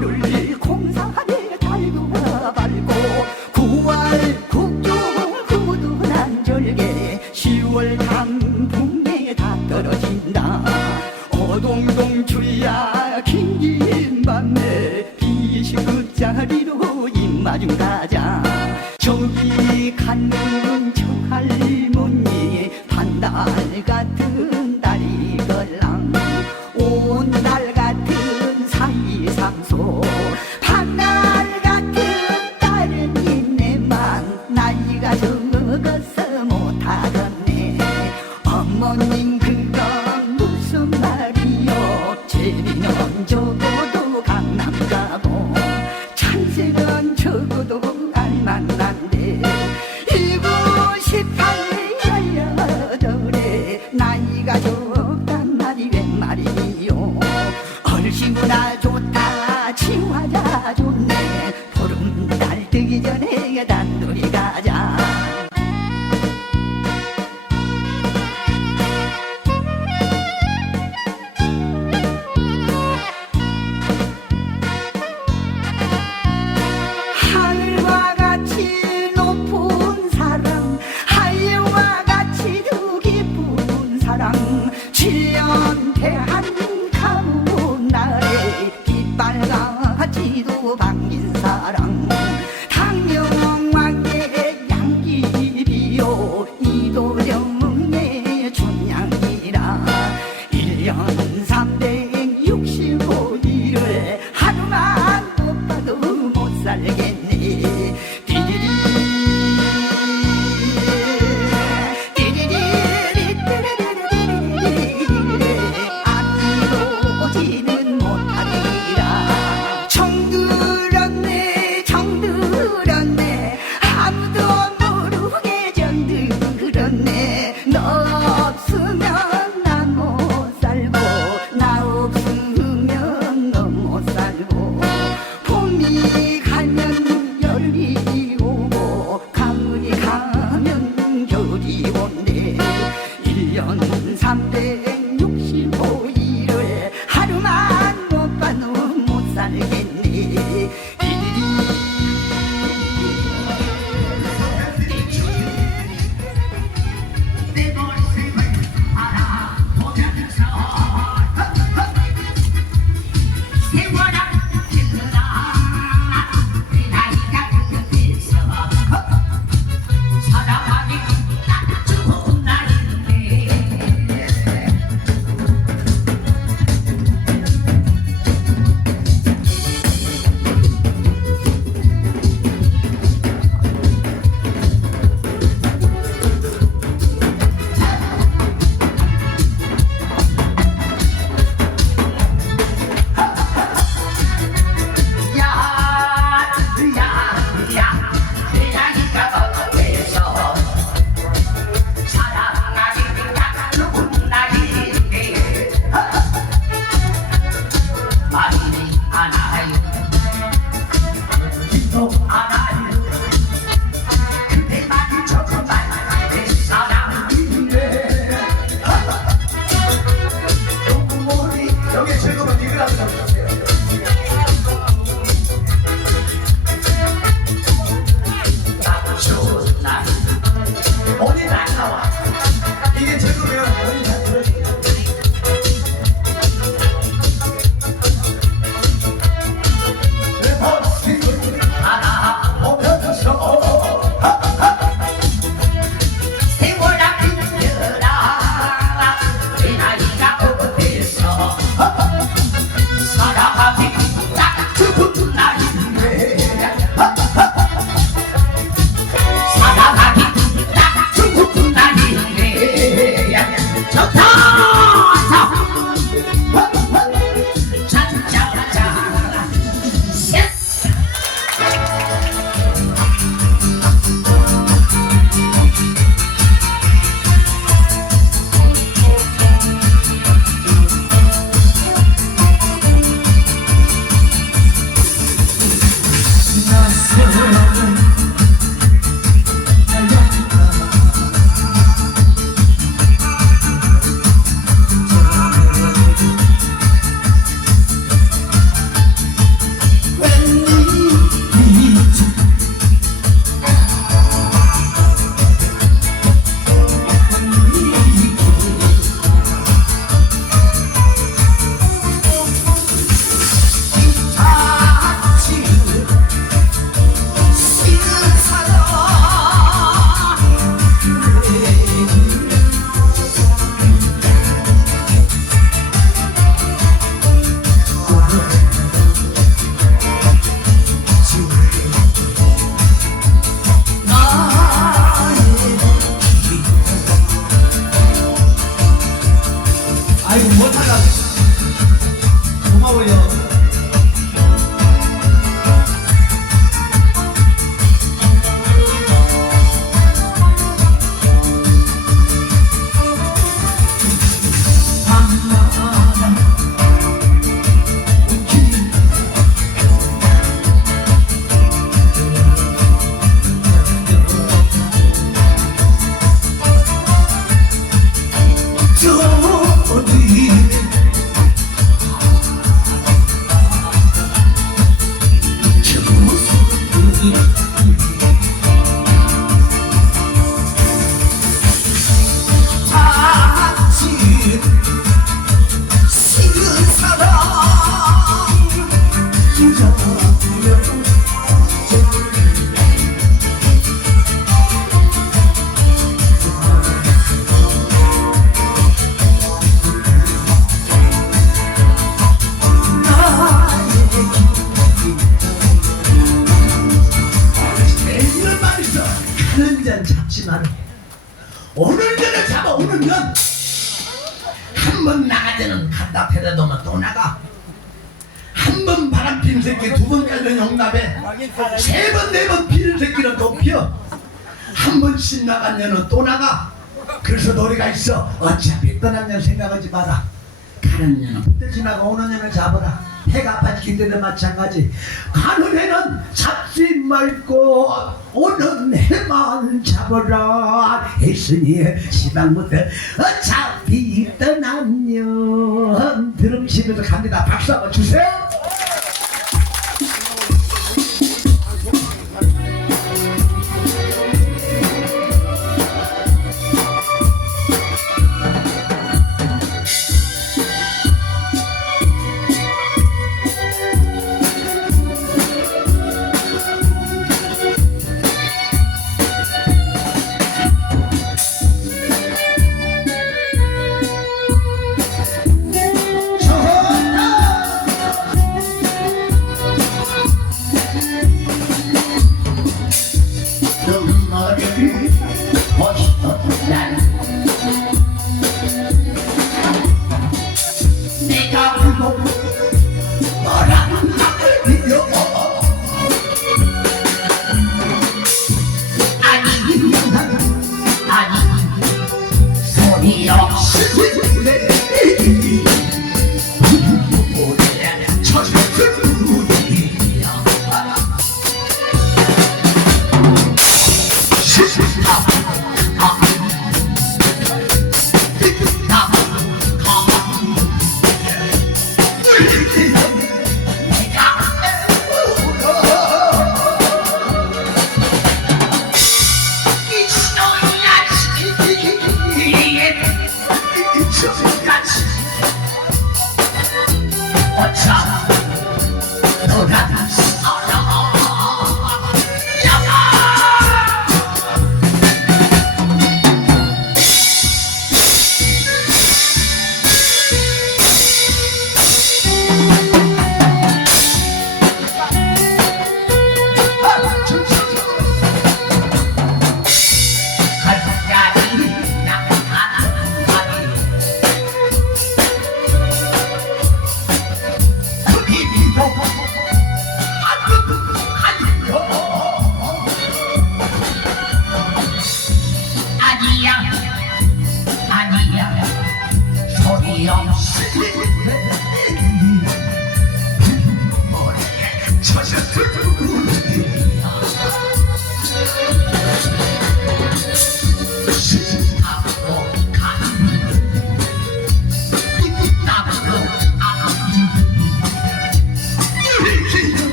Claro. 扑 한 번씩 나간 년은 또 나가. 그래서 노래가 있어. 어차피 떠난 년 생각하지 마라. 가는 년은 그때 지나고 오는 년을 잡아라. 해가 빠지기 때도 마찬가지. 가는 해는 잡지 말고 오는 해만 잡아라. 했으니 시방부터 어차피 떠난 년 들음치면서 갑니다. 박수 한번 주세요.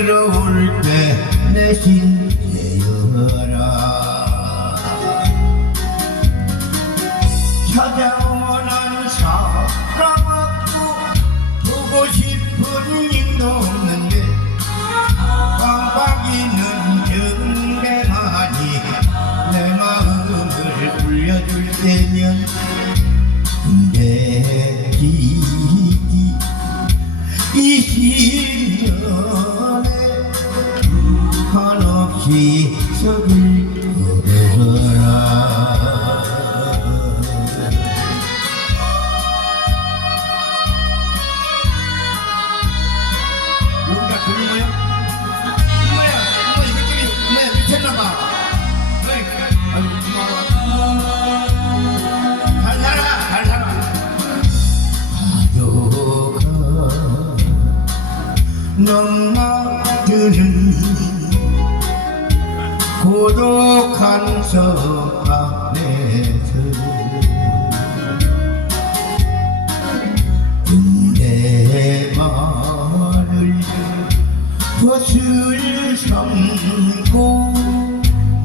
외로울 때 내 신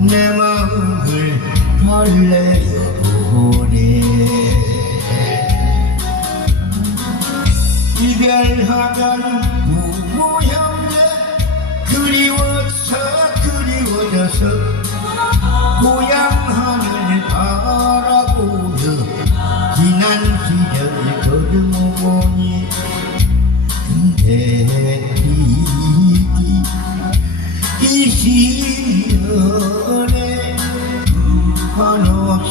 내 마음을 벌레여 보네 이별하면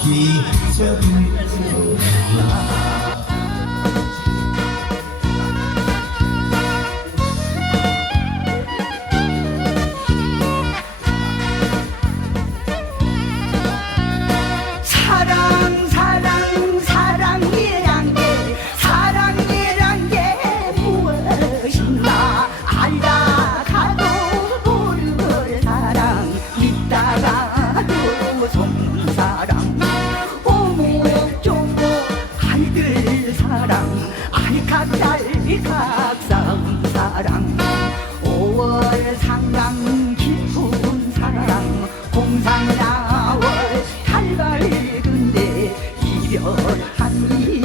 святий. นคันนี้